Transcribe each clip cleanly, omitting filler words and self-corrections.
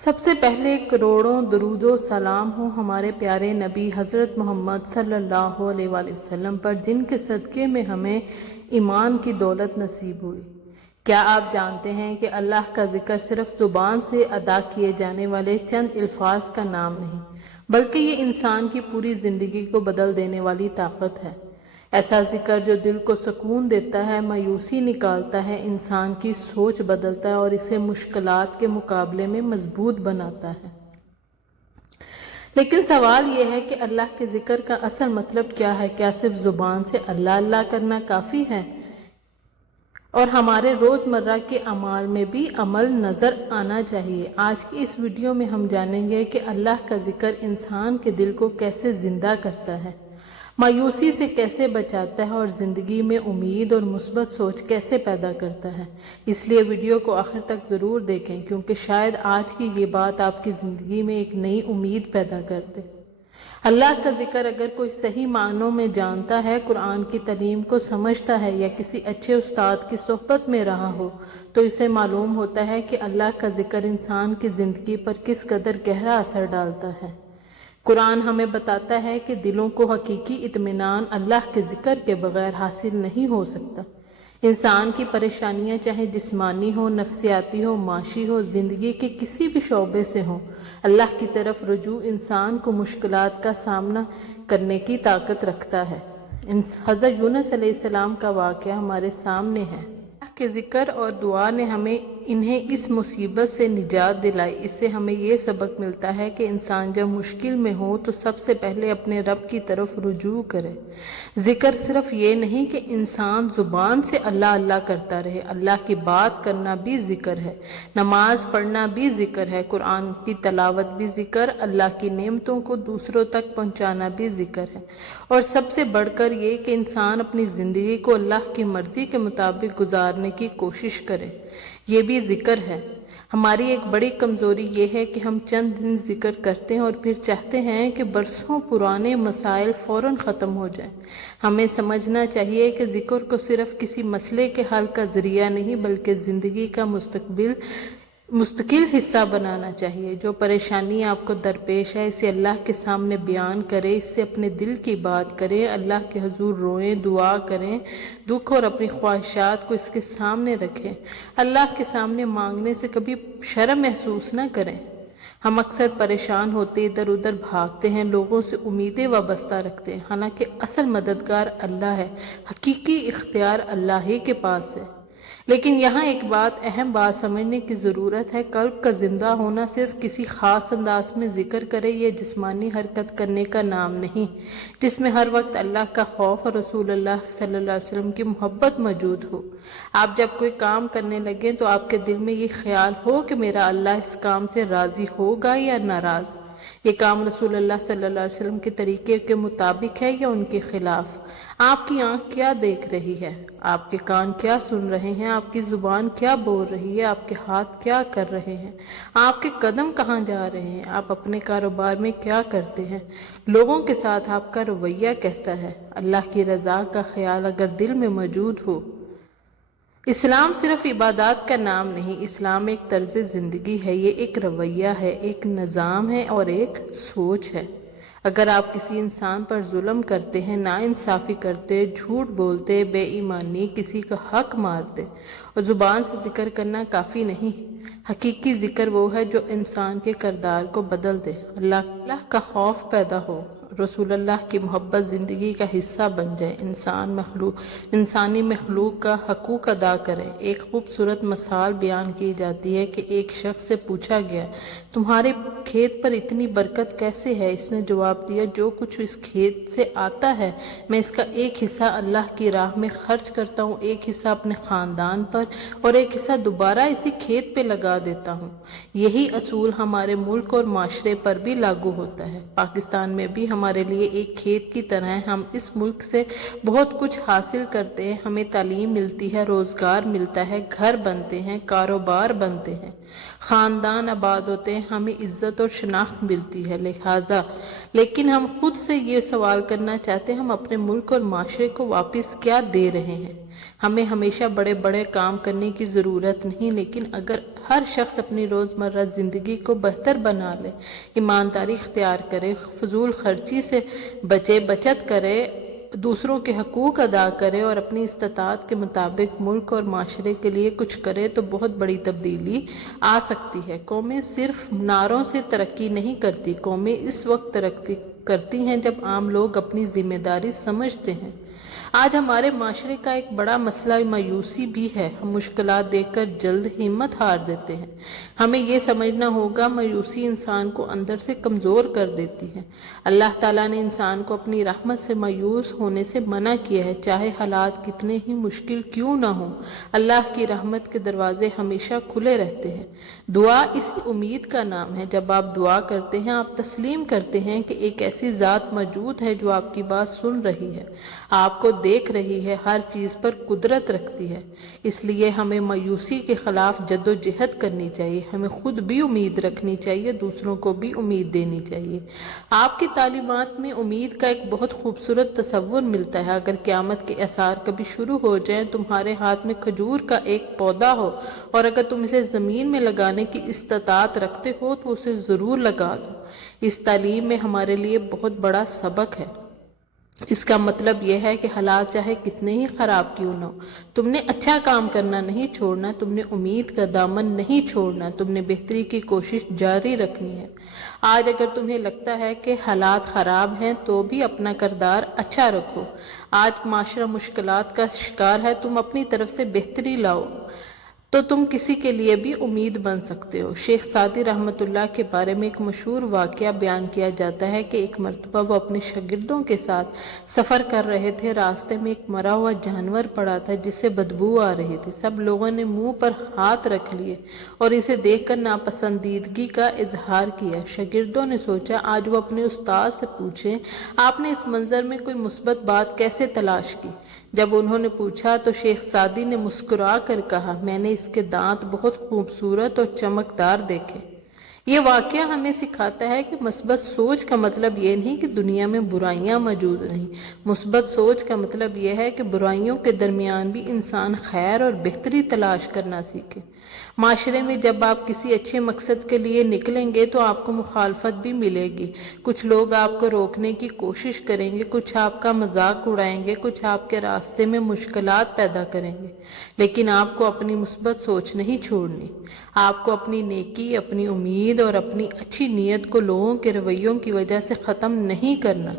سب سے پہلے کروڑوں درود و سلام ہو ہمارے پیارے نبی حضرت محمد صلی اللہ علیہ وآلہ وسلم پر، جن کے صدقے میں ہمیں ایمان کی دولت نصیب ہوئی۔ کیا آپ جانتے ہیں کہ اللہ کا ذکر صرف زبان سے ادا کیے جانے والے چند الفاظ کا نام نہیں، بلکہ یہ انسان کی پوری زندگی کو بدل دینے والی طاقت ہے۔ ایسا ذکر جو دل کو سکون دیتا ہے، مایوسی نکالتا ہے، انسان کی سوچ بدلتا ہے اور اسے مشکلات کے مقابلے میں مضبوط بناتا ہے۔ لیکن سوال یہ ہے کہ اللہ کے ذکر کا اصل مطلب کیا ہے؟ کیا صرف زبان سے اللہ اللہ کرنا کافی ہے؟ اور ہمارے روزمرہ کے اعمال میں بھی عمل نظر آنا چاہیے۔ آج کی اس ویڈیو میں ہم جانیں گے کہ اللہ کا ذکر انسان کے دل کو کیسے زندہ کرتا ہے، مایوسی سے کیسے بچاتا ہے اور زندگی میں امید اور مثبت سوچ کیسے پیدا کرتا ہے۔ اس لیے ویڈیو کو آخر تک ضرور دیکھیں، کیونکہ شاید آج کی یہ بات آپ کی زندگی میں ایک نئی امید پیدا کر دے۔ اللہ کا ذکر اگر کوئی صحیح معنوں میں جانتا ہے، قرآن کی تعلیم کو سمجھتا ہے یا کسی اچھے استاد کی صحبت میں رہا ہو، تو اسے معلوم ہوتا ہے کہ اللہ کا ذکر انسان کی زندگی پر کس قدر گہرا اثر ڈالتا ہے۔ قرآن ہمیں بتاتا ہے کہ دلوں کو حقیقی اطمینان اللہ کے ذکر کے بغیر حاصل نہیں ہو سکتا۔ انسان کی پریشانیاں چاہے جسمانی ہو، نفسیاتی ہو، معاشی ہو، زندگی کے کسی بھی شعبے سے ہوں، اللہ کی طرف رجوع انسان کو مشکلات کا سامنا کرنے کی طاقت رکھتا ہے۔ حضرت یونس علیہ السلام کا واقعہ ہمارے سامنے ہے۔ اللہ کے ذکر اور دعا نے ہمیں انہیں اس مصیبت سے نجات دلائی۔ اس سے ہمیں یہ سبق ملتا ہے کہ انسان جب مشکل میں ہو تو سب سے پہلے اپنے رب کی طرف رجوع کرے۔ ذکر صرف یہ نہیں کہ انسان زبان سے اللہ اللہ کرتا رہے، اللہ کی بات کرنا بھی ذکر ہے، نماز پڑھنا بھی ذکر ہے، قرآن کی تلاوت بھی ذکر، اللہ کی نعمتوں کو دوسروں تک پہنچانا بھی ذکر ہے، اور سب سے بڑھ کر یہ کہ انسان اپنی زندگی کو اللہ کی مرضی کے مطابق گزارنے کی کوشش کرے، یہ بھی ذکر ہے۔ ہماری ایک بڑی کمزوری یہ ہے کہ ہم چند دن ذکر کرتے ہیں اور پھر چاہتے ہیں کہ برسوں پرانے مسائل فوراً ختم ہو جائیں۔ ہمیں سمجھنا چاہیے کہ ذکر کو صرف کسی مسئلے کے حل کا ذریعہ نہیں، بلکہ زندگی کا مستقل حصہ بنانا چاہیے۔ جو پریشانی آپ کو درپیش ہے، اسے اللہ کے سامنے بیان کریں، اس سے اپنے دل کی بات کریں، اللہ کے حضور روئیں، دعا کریں، دکھ اور اپنی خواہشات کو اس کے سامنے رکھیں۔ اللہ کے سامنے مانگنے سے کبھی شرم محسوس نہ کریں۔ ہم اکثر پریشان ہوتے ادھر ادھر بھاگتے ہیں، لوگوں سے امیدیں وابستہ رکھتے ہیں، حالانکہ اصل مددگار اللہ ہے، حقیقی اختیار اللہ ہی کے پاس ہے۔ لیکن یہاں ایک اہم بات سمجھنے کی ضرورت ہے۔ قلب کا زندہ ہونا صرف کسی خاص انداز میں ذکر کرے یا جسمانی حرکت کرنے کا نام نہیں، جس میں ہر وقت اللہ کا خوف اور رسول اللہ صلی اللہ علیہ وسلم کی محبت موجود ہو۔ آپ جب کوئی کام کرنے لگیں تو آپ کے دل میں یہ خیال ہو کہ میرا اللہ اس کام سے راضی ہوگا یا ناراض، یہ کام رسول اللہ صلی اللہ علیہ وسلم کے طریقے کے مطابق ہے یا ان کے خلاف۔ آپ کی آنکھ کیا دیکھ رہی ہے، آپ کے کان کیا سن رہے ہیں، آپ کی زبان کیا بول رہی ہے، آپ کے ہاتھ کیا کر رہے ہیں، آپ کے قدم کہاں جا رہے ہیں، آپ اپنے کاروبار میں کیا کرتے ہیں، لوگوں کے ساتھ آپ کا رویہ کیسا ہے۔ اللہ کی رضا کا خیال اگر دل میں موجود ہو۔ اسلام صرف عبادات کا نام نہیں، اسلام ایک طرز زندگی ہے، یہ ایک رویہ ہے، ایک نظام ہے اور ایک سوچ ہے۔ اگر آپ کسی انسان پر ظلم کرتے ہیں، ناانصافی کرتے، جھوٹ بولتے، بے ایمانی، کسی کا حق مارتے اور زبان سے ذکر کرنا کافی نہیں۔ حقیقی ذکر وہ ہے جو انسان کے کردار کو بدل دے، اللہ کا خوف پیدا ہو، رسول اللہ کی محبت زندگی کا حصہ بن جائے، انسانی مخلوق کا حقوق ادا کریں۔ ایک خوبصورت مثال بیان کی جاتی ہے کہ ایک شخص سے پوچھا گیا، تمہارے کھیت پر اتنی برکت کیسے ہے؟ اس نے جواب دیا، جو کچھ اس کھیت سے آتا ہے میں اس کا ایک حصہ اللہ کی راہ میں خرچ کرتا ہوں، ایک حصہ اپنے خاندان پر اور ایک حصہ دوبارہ اسی کھیت پہ لگا دیتا ہوں۔ یہی اصول ہمارے ملک اور معاشرے پر بھی لاگو ہوتا ہے۔ پاکستان میں بھی ہمارے لیے ایک کھیت کی طرح ہے۔ ہم اس ملک سے بہت کچھ حاصل کرتے ہیں، ہمیں تعلیم ملتی ہے، روزگار ملتا ہے، گھر بنتے ہیں، کاروبار بنتے ہیں، خاندان آباد ہوتے ہیں، ہمیں عزت اور شناخت ملتی ہے۔ لیکن ہم خود سے یہ سوال کرنا چاہتے ہیں، ہم اپنے ملک اور معاشرے کو واپس کیا دے رہے ہیں؟ ہمیں ہمیشہ بڑے بڑے کام کرنے کی ضرورت نہیں، لیکن اگر ہر شخص اپنی روزمرہ زندگی کو بہتر بنا لے، ایمانداری اختیار کرے، فضول خرچی سے بچے، بچت کرے، دوسروں کے حقوق ادا کرے اور اپنی استطاعت کے مطابق ملک اور معاشرے کے لیے کچھ کرے تو بہت بڑی تبدیلی آ سکتی ہے۔ قومیں صرف نعروں سے ترقی نہیں کرتی، قومیں اس وقت ترقی کرتی ہیں جب عام لوگ اپنی ذمہ داری سمجھتے ہیں۔ آج ہمارے معاشرے کا ایک بڑا مسئلہ مایوسی بھی ہے۔ ہم مشکلات دیکھ کر جلد ہمت ہار دیتے ہیں۔ ہمیں یہ سمجھنا ہوگا مایوسی انسان کو اندر سے کمزور کر دیتی ہے۔ اللہ تعالیٰ نے انسان کو اپنی رحمت سے مایوس ہونے سے منع کیا ہے، چاہے حالات کتنے ہی مشکل کیوں نہ ہوں۔ اللہ کی رحمت کے دروازے ہمیشہ کھلے رہتے ہیں۔ دعا اسی امید کا نام ہے۔ جب آپ دعا کرتے ہیں، آپ تسلیم کرتے ہیں کہ ایک ایسی ذات موجود ہے جو آپ کی بات سن رہی ہے، آپ کو دیکھ رہی ہے، ہر چیز پر قدرت رکھتی ہے۔ اس لیے ہمیں مایوسی کے خلاف جد و جہد کرنی چاہیے۔ ہمیں خود بھی امید رکھنی چاہیے، دوسروں کو بھی امید دینی چاہیے۔ آپ کی تعلیمات میں امید کا ایک بہت خوبصورت تصور ملتا ہے۔ اگر قیامت کے آثار کبھی شروع ہو جائیں، تمہارے ہاتھ میں کھجور کا ایک پودا ہو اور اگر تم اسے زمین میں لگانے کی استطاعت رکھتے ہو تو اسے ضرور لگا دو۔ اس تعلیم میں ہمارے لیے بہت بڑا سبق ہے۔ اس کا مطلب یہ ہے کہ حالات چاہے کتنے ہی خراب کیوں نہ ہو، تم نے اچھا کام کرنا نہیں چھوڑنا، تم نے امید کا دامن نہیں چھوڑنا، تم نے بہتری کی کوشش جاری رکھنی ہے۔ آج اگر تمہیں لگتا ہے کہ حالات خراب ہیں تو بھی اپنا کردار اچھا رکھو۔ آج معاشرہ مشکلات کا شکار ہے، تم اپنی طرف سے بہتری لاؤ تو تم کسی کے لیے بھی امید بن سکتے ہو۔ شیخ سعدی رحمۃ اللہ کے بارے میں ایک مشہور واقعہ بیان کیا جاتا ہے کہ ایک مرتبہ وہ اپنے شاگردوں کے ساتھ سفر کر رہے تھے۔ راستے میں ایک مرا ہوا جانور پڑا تھا جس سے بدبو آ رہی تھی۔ سب لوگوں نے منہ پر ہاتھ رکھ لیے اور اسے دیکھ کر ناپسندیدگی کا اظہار کیا۔ شاگردوں نے سوچا آج وہ اپنے استاد سے پوچھیں، آپ نے اس منظر میں کوئی مثبت بات کیسے تلاش کی؟ جب انہوں نے پوچھا تو شیخ سعدی نے مسکرا کر کہا، میں نے اس کے دانت بہت خوبصورت اور چمکدار دیکھے۔ یہ واقعہ ہمیں سکھاتا ہے کہ مثبت سوچ کا مطلب یہ نہیں کہ دنیا میں برائیاں موجود نہیں۔ مثبت سوچ کا مطلب یہ ہے کہ برائیوں کے درمیان بھی انسان خیر اور بہتری تلاش کرنا سیکھے۔ معاشرے میں جب آپ کسی اچھے مقصد کے لیے نکلیں گے تو آپ کو مخالفت بھی ملے گی۔ کچھ لوگ آپ کو روکنے کی کوشش کریں گے، کچھ آپ کا مذاق اڑائیں گے، کچھ آپ کے راستے میں مشکلات پیدا کریں گے، لیکن آپ کو اپنی مثبت سوچ نہیں چھوڑنی۔ آپ کو اپنی نیکی، اپنی امید اور اپنی اچھی نیت کو لوگوں کے رویوں کی وجہ سے ختم نہیں کرنا۔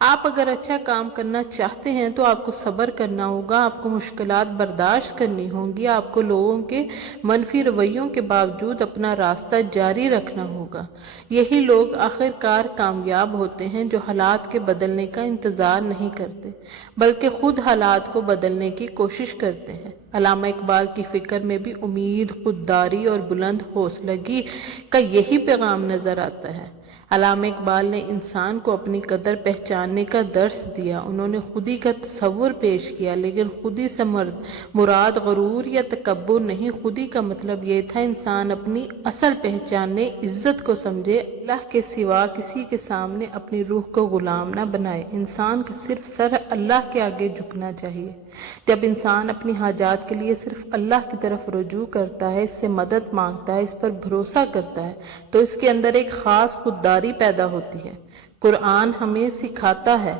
آپ اگر اچھا کام کرنا چاہتے ہیں تو آپ کو صبر کرنا ہوگا، آپ کو مشکلات برداشت کرنی ہوں گی، آپ کو لوگوں کے منفی رویوں کے باوجود اپنا راستہ جاری رکھنا ہوگا۔ یہی لوگ آخر کار کامیاب ہوتے ہیں جو حالات کے بدلنے کا انتظار نہیں کرتے بلکہ خود حالات کو بدلنے کی کوشش کرتے ہیں۔ علامہ اقبال کی فکر میں بھی امید، خودداری اور بلند حوصلگی کا یہی پیغام نظر آتا ہے۔ علامہ اقبال نے انسان کو اپنی قدر پہچاننے کا درس دیا۔ انہوں نے خودی کا تصور پیش کیا، لیکن خودی سے مراد غرور یا تکبر نہیں۔ خودی کا مطلب یہ تھا انسان اپنی اصل پہچاننے، عزت کو سمجھے، اللہ کے سوا کسی کے سامنے اپنی روح کو غلام نہ بنائے۔ انسان کا صرف سر اللہ کے آگے جھکنا چاہیے۔ جب انسان اپنی حاجات کے لیے صرف اللہ کی طرف رجوع کرتا ہے، اس سے مدد مانگتا ہے، اس پر بھروسہ کرتا ہے، تو اس کے اندر ایک خاص خودداری پیدا ہوتی ہے۔ قرآن ہمیں سکھاتا ہے،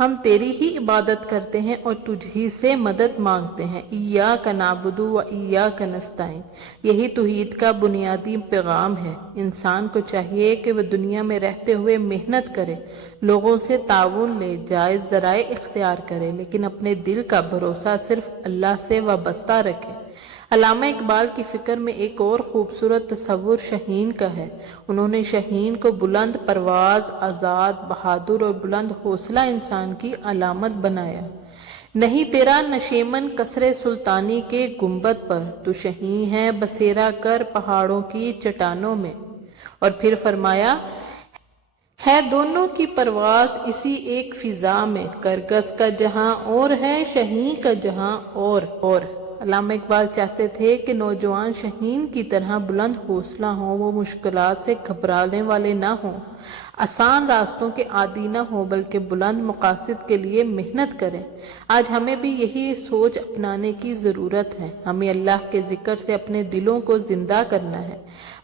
ہم تیری ہی عبادت کرتے ہیں اور تجھ ہی سے مدد مانگتے ہیں۔ ایاک نعبد و ایاک نستعین، یہی توحید کا بنیادی پیغام ہے۔ انسان کو چاہیے کہ وہ دنیا میں رہتے ہوئے محنت کرے، لوگوں سے تعاون لے، جائز ذرائع اختیار کرے، لیکن اپنے دل کا بھروسہ صرف اللہ سے وابستہ رکھے۔ علامہ اقبال کی فکر میں ایک اور خوبصورت تصور شاہین کا ہے۔ انہوں نے شاہین کو بلند پرواز، آزاد، بہادر اور بلند حوصلہ انسان کی علامت بنایا۔ نہیں تیرا نشیمن قصر سلطانی کے گنبد پر، تو شاہین ہے بسیرا کر پہاڑوں کی چٹانوں میں۔ اور پھر فرمایا ہے دونوں کی پرواز اسی ایک فضا میں، کرگس کا جہاں اور ہے شاہین کا جہاں اور۔ علامہ اقبال چاہتے تھے کہ نوجوان شاہین کی طرح بلند حوصلہ ہوں، وہ مشکلات سے گھبرانے والے نہ ہوں۔ آسان راستوں کے عادی نہ ہو بلکہ بلند مقاصد کے لیے محنت کریں۔ آج ہمیں بھی یہی سوچ اپنانے کی ضرورت ہے۔ ہمیں اللہ کے ذکر سے اپنے دلوں کو زندہ کرنا ہے،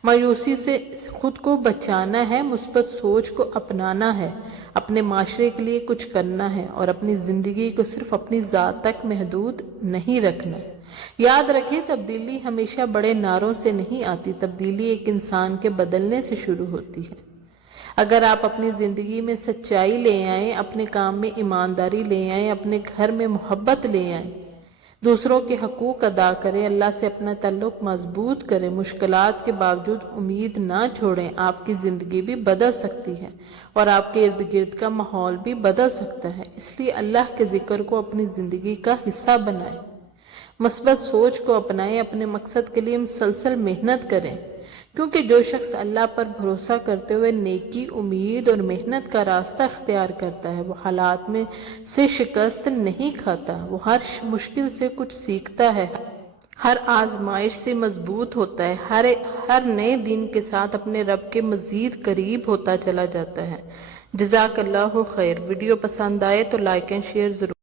مایوسی سے خود کو بچانا ہے، مثبت سوچ کو اپنانا ہے، اپنے معاشرے کے لیے کچھ کرنا ہے اور اپنی زندگی کو صرف اپنی ذات تک محدود نہیں رکھنا۔ یاد رکھیں، تبدیلی ہمیشہ بڑے نعروں سے نہیں آتی، تبدیلی ایک انسان کے بدلنے سے شروع ہوتی ہے۔ اگر آپ اپنی زندگی میں سچائی لے آئیں، اپنے کام میں ایمانداری لے آئیں، اپنے گھر میں محبت لے آئیں، دوسروں کے حقوق ادا کریں، اللہ سے اپنا تعلق مضبوط کریں، مشکلات کے باوجود امید نہ چھوڑیں، آپ کی زندگی بھی بدل سکتی ہے اور آپ کے ارد گرد کا ماحول بھی بدل سکتا ہے۔ اس لیے اللہ کے ذکر کو اپنی زندگی کا حصہ بنائیں، مثبت سوچ کو اپنائیں، اپنے مقصد کے لیے مسلسل محنت کریں، کیونکہ جو شخص اللہ پر بھروسہ کرتے ہوئے نیکی، امید اور محنت کا راستہ اختیار کرتا ہے، وہ حالات میں سے شکست نہیں کھاتا، وہ ہر مشکل سے کچھ سیکھتا ہے، ہر آزمائش سے مضبوط ہوتا ہے، ہر نئے دن کے ساتھ اپنے رب کے مزید قریب ہوتا چلا جاتا ہے۔ جزاک اللہ خیر۔ ویڈیو پسند آئے تو لائک اینڈ شیئر ضرور